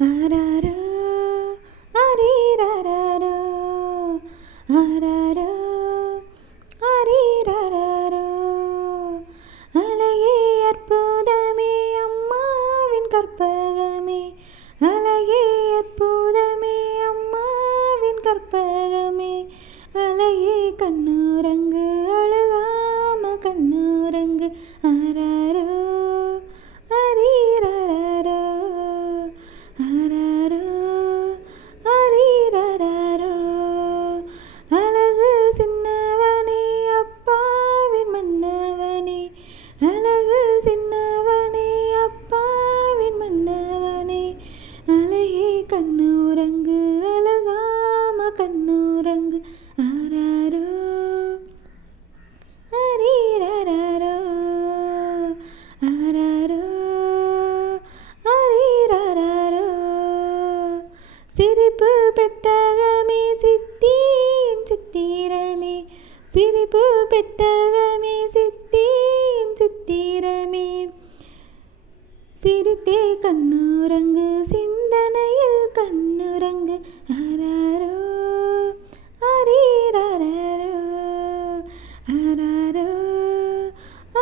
ஆராரோ அரீராரோ ஆராரோ அரீராரோ அழகே அற்புதமே அம்மாவின் கற்பகமே அழகே அற்புதமே அம்மாவின் கற்பகமே அழகே கண்ணுரங்கு அழுகாம கண்ணுரங்கு ஆராரோ அரீராரோ ஆராரோ அரீராரோ அழகு சின்னவனே அப்பாவின் மன்னவனே அழகு சின்னவனே அப்பாவின் மன்னவனே அழகே கண்ணுரங்கு அழுகாம கண்ணுரங்கு ஆராரோ அரீராரோ ஆராரோ அரீராரோ சிரிப்பு பெட்டகமே சித்தியின் சித்திரமே சிரிப்பு பெட்டகமே சித்தியின் சித்திரமே சிரித்தே கண்ணுரங்கு சிந்தனையில் கண்ணுரங்கு ஆராரோ அரீராரோ ஆராரோ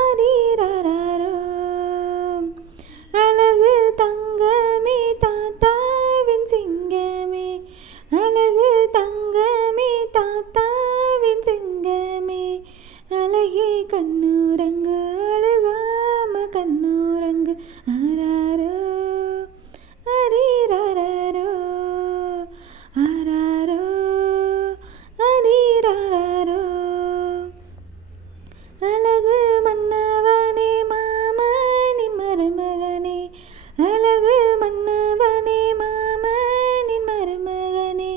அரீராரோ அழகு தங்கமே தாத்தாவின் சிங்கமே அழகு தங்கமே தாத்தாவின் சிங்கமே அழகே கண்ணுரங்கு அழுகாம கண்ணுரங்கு ஆராரோ அரீராரோ ஆராரோ அரீராரோ அழகு மன்னவனே மாமனின் மருமகனே அழகு மன்னவனே மாமனின் மருமகனே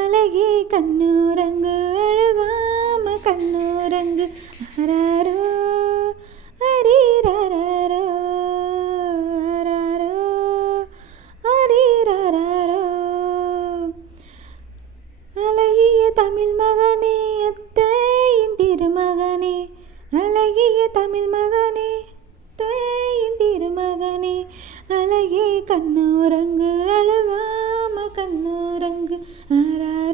அழகே கண்ணுரங்கு அழுகாம கண்ணுரங்கு ஆராரோ அரீராரோ ஆராரோ அரீராரோ அழகிய தமிழ் மகனே அத்தையின் திருமகனே அழகிய தமிழ் மகனே அத்தையின் திருமகனே அழகே கண்ணுரங்கு அழுகாம கண்ணுரங்கு ஆராரோ